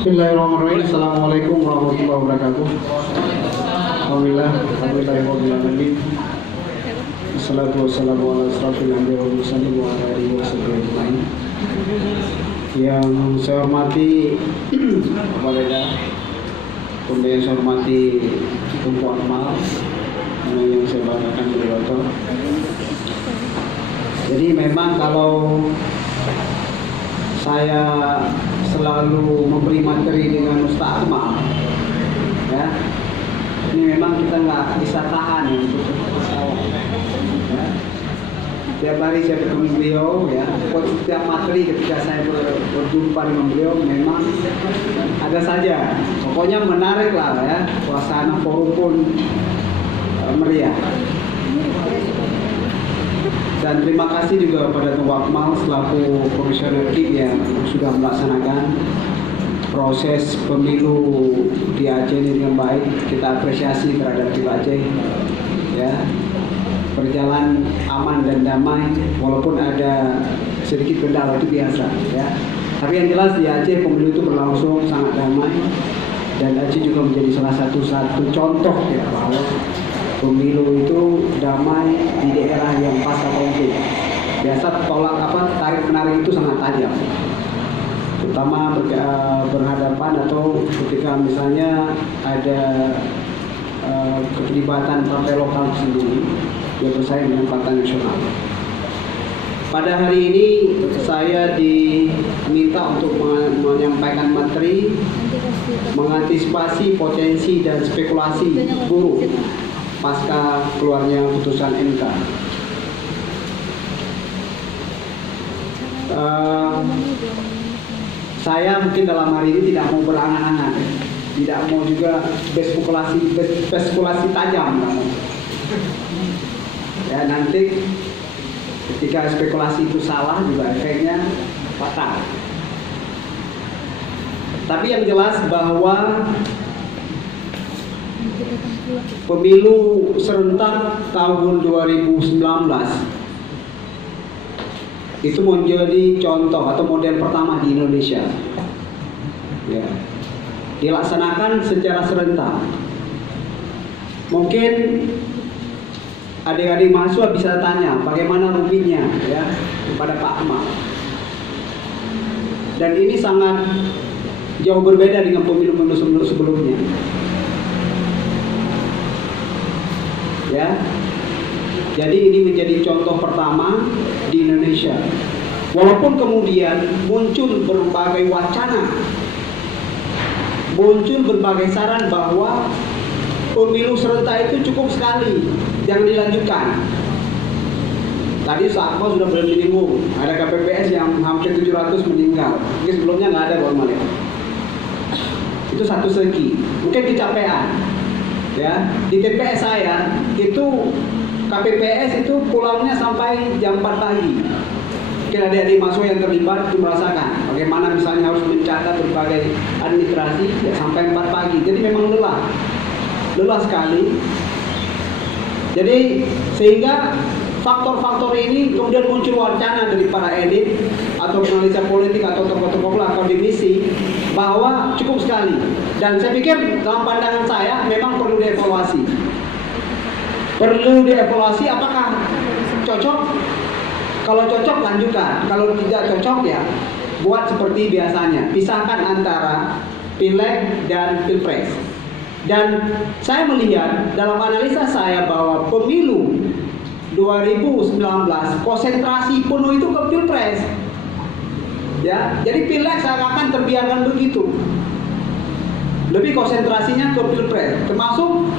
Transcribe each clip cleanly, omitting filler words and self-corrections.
Bismillahirrahmanirrahim. Assalamualaikum warahmatullahi wabarakatuh. Alhamdulillah. Assalatu wassalamu ala asrafil anbiya wal mursalin wa ala alihi washabihi ajmain. Yang saya hormati kepada yang saya hormati Tunku Akmal, yang saya banggakan beliau. Jadi memang kalau saya selalu memberi materi dengan Ustaz Akmal, ya, ini memang kita nggak bisa tahan ya, untuk ketawa. Ya. Tiap hari saya bertemu beliau, ya, setiap materi ketika saya berjumpa dengan beliau memang ada saja. Pokoknya menarik lah ya, suasana forum pun meriah. Dan terima kasih juga kepada Tunku Akmal selaku komisioner KIP yang sudah melaksanakan proses pemilu di Aceh ini dengan baik. Kita apresiasi terhadap KIP Aceh, ya, berjalan aman dan damai walaupun ada sedikit kendala, itu biasa, ya. Tapi yang jelas di Aceh pemilu itu berlangsung sangat damai dan Aceh juga menjadi salah satu contoh ya bahwa pemilu itu damai di daerah yang pasca konflik. Biasa tarik menarik itu sangat tajam, terutama berhadapan atau ketika misalnya ada keterlibatan partai lokal sendiri yang bersaing dengan partai nasional. Pada hari ini saya diminta untuk menyampaikan materi mengantisipasi potensi dan spekulasi buruk pasca keluarnya putusan MK. Saya mungkin dalam hari ini tidak mau berangan-angan, tidak mau juga berspekulasi tajam. Ya, nanti ketika spekulasi itu salah juga efeknya fatal. Tapi yang jelas bahwa pemilu serentak tahun 2019 itu menjadi contoh atau model pertama di Indonesia, ya, dilaksanakan secara serentak. Mungkin adik-adik mahasiswa bisa tanya bagaimana rumitnya, ya, kepada Pak Akmal. Dan ini sangat jauh berbeda dengan pemilu-pemilu sebelumnya. Ya, jadi ini menjadi contoh pertama di Indonesia. Walaupun kemudian muncul berbagai wacana, muncul berbagai saran bahwa pemilu serentak itu cukup sekali, jangan dilanjutkan. Tadi Sakmo sudah menyinggung, ada KPPS yang hampir 700 meninggal. Mungkin sebelumnya nggak ada Bang Malik. Itu satu segi, mungkin kecapean. Ya, di TPS saya itu KPPS itu pulangnya sampai jam 4 pagi. Mungkin adik-adik mahasiswa yang terlibat itu merasakan bagaimana misalnya harus mencatat berbagai administrasi ya, sampai 4 pagi. Jadi memang lelah sekali. Jadi sehingga faktor-faktor ini kemudian muncul wacana dari para elit atau analisa politik atau tokoh-tokoh akademisi bahwa cukup sekali. Dan saya pikir dalam pandangan saya memang perlu dievaluasi. Perlu dievaluasi apakah cocok? Kalau cocok lanjutkan, kalau tidak cocok ya buat seperti biasanya. Pisahkan antara Pileg dan Pilpres. Dan saya melihat dalam analisa saya bahwa pemilu 2019 konsentrasi penuh itu ke Pilpres. Ya, jadi Pileg seakan-akan terbiarkan begitu. Lebih konsentrasinya ke Pilpres, termasuk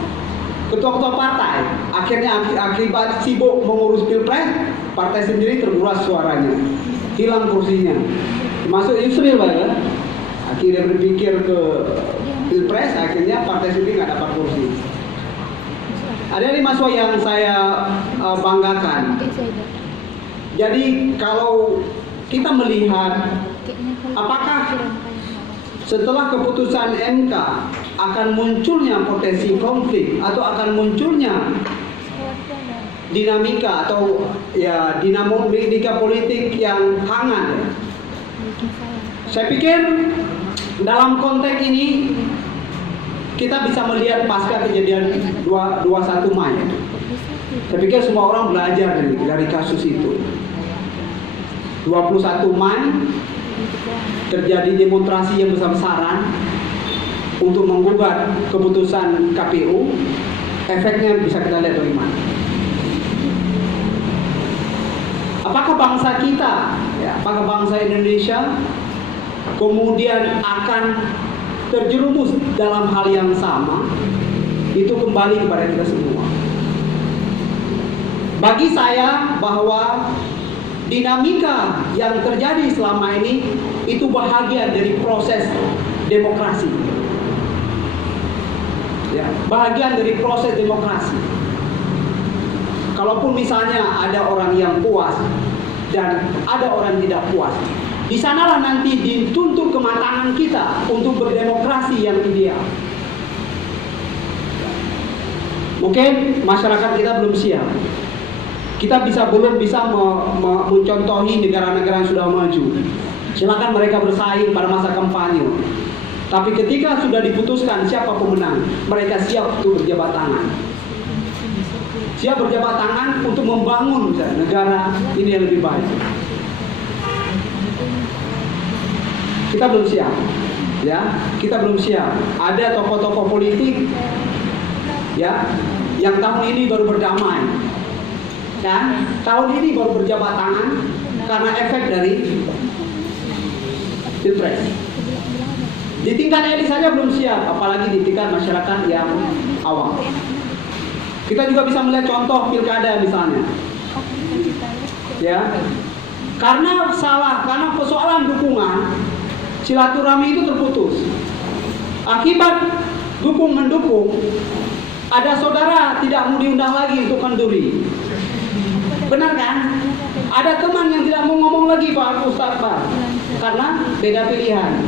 ketua-ketua partai. Akhirnya akibat sibuk mengurus Pilpres, partai sendiri terkuras suaranya, hilang kursinya. Termasuk Yusril, ya. Akhirnya berpikir ke Pilpres, akhirnya partai sendiri nggak dapat kursi. Ada 5 mahasiswa yang saya banggakan. Jadi kalau kita melihat apakah setelah keputusan MK akan munculnya potensi konflik atau akan munculnya dinamika atau ya dinamika politik yang hangat, saya pikir Dalam konteks ini kita bisa melihat pasca kejadian 21 Mei. Saya pikir semua orang belajar dari kasus itu. 21 Mei terjadi demonstrasi yang besar-besaran untuk menggugat keputusan KPU. Efeknya bisa kita lihat dari mana. Apakah bangsa kita, apakah bangsa Indonesia kemudian akan terjerumus dalam hal yang sama? Itu kembali kepada kita semua. Bagi saya bahwa dinamika yang terjadi selama ini itu bahagian dari proses demokrasi. Ya, bahagian dari proses demokrasi. Kalaupun misalnya ada orang yang puas dan ada orang tidak puas, di sanalah nanti dituntut kematangan kita untuk berdemokrasi yang ideal. Mungkin masyarakat kita belum siap. Kita belum bisa mencontohi negara-negara yang sudah maju. Silakan mereka bersaing pada masa kampanye. Tapi ketika sudah diputuskan siapa pemenang, mereka siap untuk berjabat tangan. Siap berjabat tangan untuk membangun negara ini yang lebih baik. Kita belum siap, ya. Kita belum siap. Ada tokoh-tokoh politik, ya, yang tahun ini baru berdamai, kan? Tahun ini baru berjabat tangan karena efek dari pilpres. Di tingkat elit saja belum siap, apalagi di tingkat masyarakat yang awam. Kita juga bisa melihat contoh pilkada misalnya, ya, karena persoalan dukungan, silaturahmi itu terputus. Akibat dukung-mendukung, ada saudara tidak mau diundang lagi untuk kenduri. Benar kan? Ada teman yang tidak mau ngomong lagi Pak Ustaz Pak, karena beda pilihan.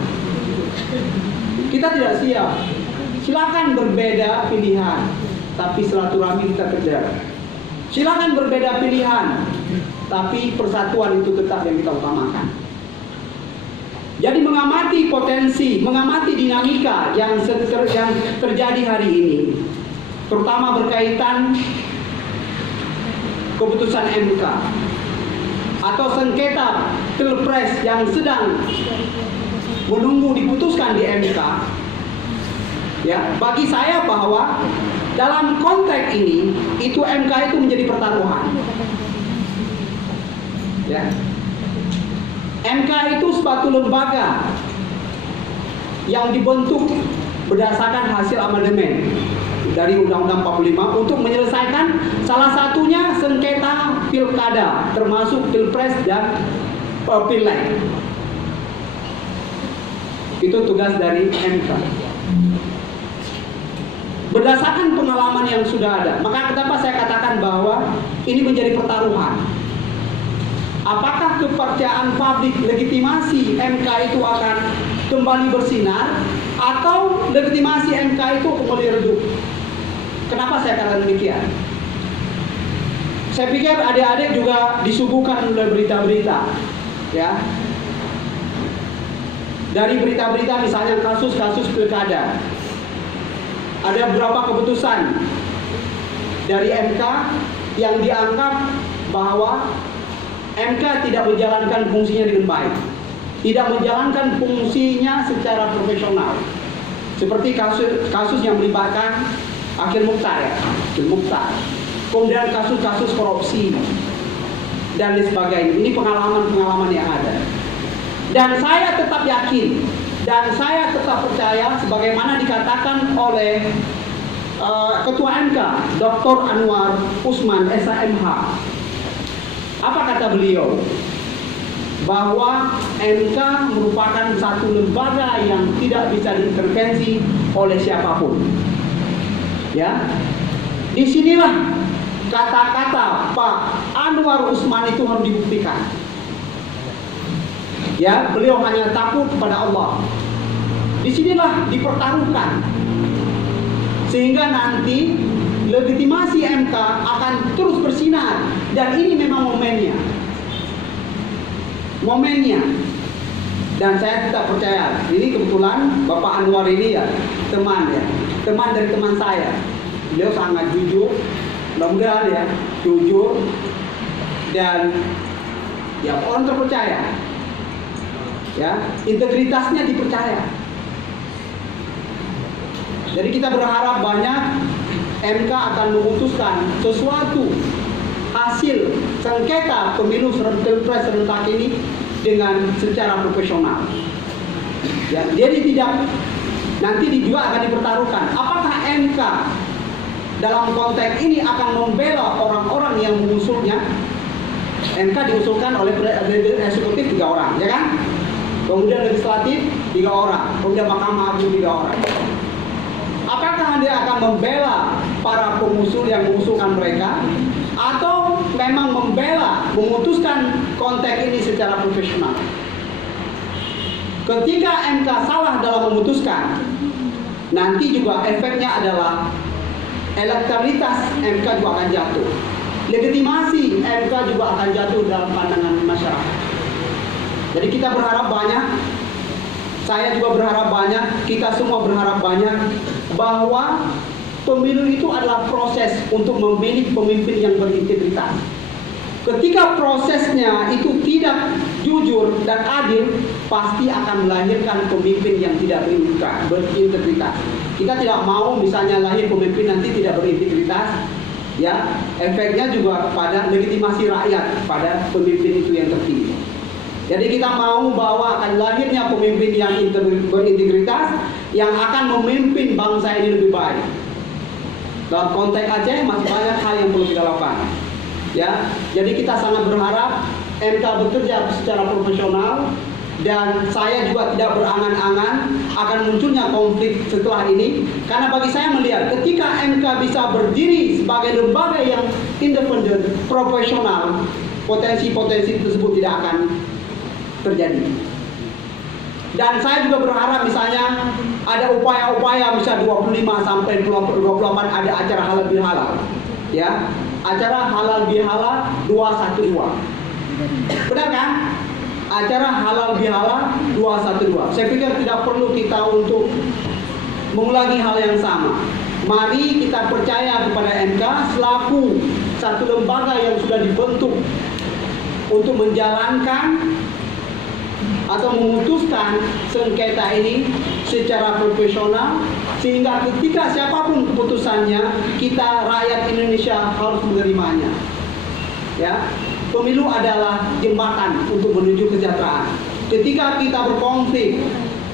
Kita tidak siap. Silakan berbeda pilihan, tapi silaturahmi kita kejar. Silakan berbeda pilihan, tapi persatuan itu tetap yang kita utamakan. Jadi mengamati potensi, mengamati dinamika yang terjadi hari ini, terutama berkaitan keputusan MK atau sengketa pilpres yang sedang menunggu diputuskan di MK. Ya, bagi saya bahwa dalam konteks ini itu MK itu menjadi pertaruhan. Ya. MK itu suatu lembaga yang dibentuk berdasarkan hasil amandemen dari Undang-Undang 45 untuk menyelesaikan salah satunya sengketa pilkada, termasuk pilpres dan pileg. Itu tugas dari MK. Berdasarkan pengalaman yang sudah ada, maka kenapa saya katakan bahwa ini menjadi pertaruhan. Apakah kepercayaan publik legitimasi MK itu akan kembali bersinar, atau legitimasi MK itu kembali redup? Kenapa saya katakan demikian? Saya pikir adik-adik juga disuguhkan oleh berita-berita, ya. Dari berita-berita misalnya kasus-kasus pilkada, ada beberapa keputusan dari MK yang dianggap bahwa MK tidak menjalankan fungsinya dengan baik, tidak menjalankan fungsinya secara profesional, seperti kasus yang melibatkan Akhil Mukhtar, ya, Akhil Mukhtar, kemudian kasus-kasus korupsi dan lain sebagainya. Ini pengalaman-pengalaman yang ada. Dan saya tetap yakin dan saya tetap percaya sebagaimana dikatakan oleh Ketua MK Dr. Anwar Usman SHMH. Apa kata beliau? Bahwa MK merupakan satu lembaga yang tidak bisa diintervensi oleh siapapun. Ya, disinilah kata-kata Pak Anwar Usman itu harus dibuktikan. Ya, beliau hanya takut kepada Allah. Disinilah dipertaruhkan, sehingga nanti legitimasi MK akan terus bersinar, dan ini memang momennya. Dan saya tidak percaya. Ini kebetulan Bapak Anwar ini ya, teman dari teman saya. Beliau sangat jujur, mudah-mudahan ya, jujur dan ya orang terpercaya. Ya, integritasnya dipercaya. Jadi kita berharap banyak MK akan memutuskan sesuatu hasil sengketa pemilu pilpres serentak ini dengan secara profesional. Ya, jadi tidak nanti juga akan dipertaruhkan apakah MK dalam konteks ini akan membela orang-orang yang mengusulnya. MK diusulkan oleh eksekutif 3 orang, ya kan? Kemudian legislatif 3 orang, kemudian Mahkamah Agung 3 orang. Apakah dia akan membela para pengusul yang mengusulkan mereka, atau memang membela, memutuskan konteks ini secara profesional? Ketika MK salah dalam memutuskan, nanti juga efeknya adalah elektabilitas MK juga akan jatuh. Legitimasi MK juga akan jatuh dalam pandangan masyarakat. Jadi kita berharap banyak, saya juga berharap banyak, kita semua berharap banyak bahwa pemilu itu adalah proses untuk memilih pemimpin yang berintegritas. Ketika prosesnya itu tidak jujur dan adil, pasti akan melahirkan pemimpin yang tidak berintegritas. Kita tidak mau misalnya lahir pemimpin nanti tidak berintegritas, ya, efeknya juga pada legitimasi rakyat pada pemimpin itu yang terpilih. Jadi kita mau bahwa akan lahirnya pemimpin yang berintegritas yang akan memimpin bangsa ini lebih baik. Dalam konteks Aceh masih banyak hal yang perlu kita lakukan. Ya, jadi kita sangat berharap MK bekerja secara profesional, dan saya juga tidak berangan-angan akan munculnya konflik setelah ini, karena bagi saya melihat ketika MK bisa berdiri sebagai lembaga yang independen, profesional, potensi-potensi tersebut tidak akan terjadi. Dan saya juga berharap misalnya ada upaya-upaya bisa 25 sampai 28 ada acara halal bihalal, ya, acara halal bihalal 212, benar kan? Acara halal bihalal 212. Saya pikir tidak perlu kita untuk mengulangi hal yang sama. Mari kita percaya kepada MK selaku satu lembaga yang sudah dibentuk untuk menjalankan atau memutuskan sengketa ini secara profesional, sehingga ketika siapapun keputusannya, kita rakyat Indonesia harus menerimanya. Ya, pemilu adalah jembatan untuk menuju kesejahteraan. Ketika kita berkonflik,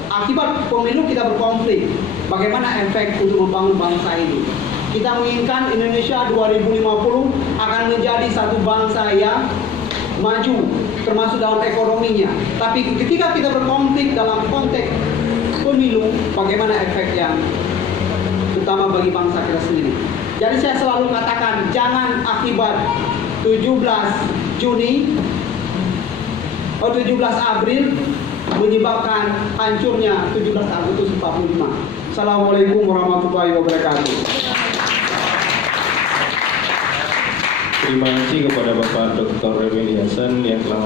akibat pemilu kita berkonflik, bagaimana efek untuk membangun bangsa ini? Kita menginginkan Indonesia 2050 akan menjadi satu bangsa yang maju, termasuk dalam ekonominya. Tapi ketika kita berkonflik dalam konteks pemilu, bagaimana efek yang terutama bagi bangsa kita sendiri? Jadi saya selalu katakan, jangan akibat 17 April menyebabkan hancurnya 17 Agustus 45. Assalamualaikum warahmatullahi wabarakatuh. Terima kasih kepada Bapak Dr. Remedi Hasan yang telah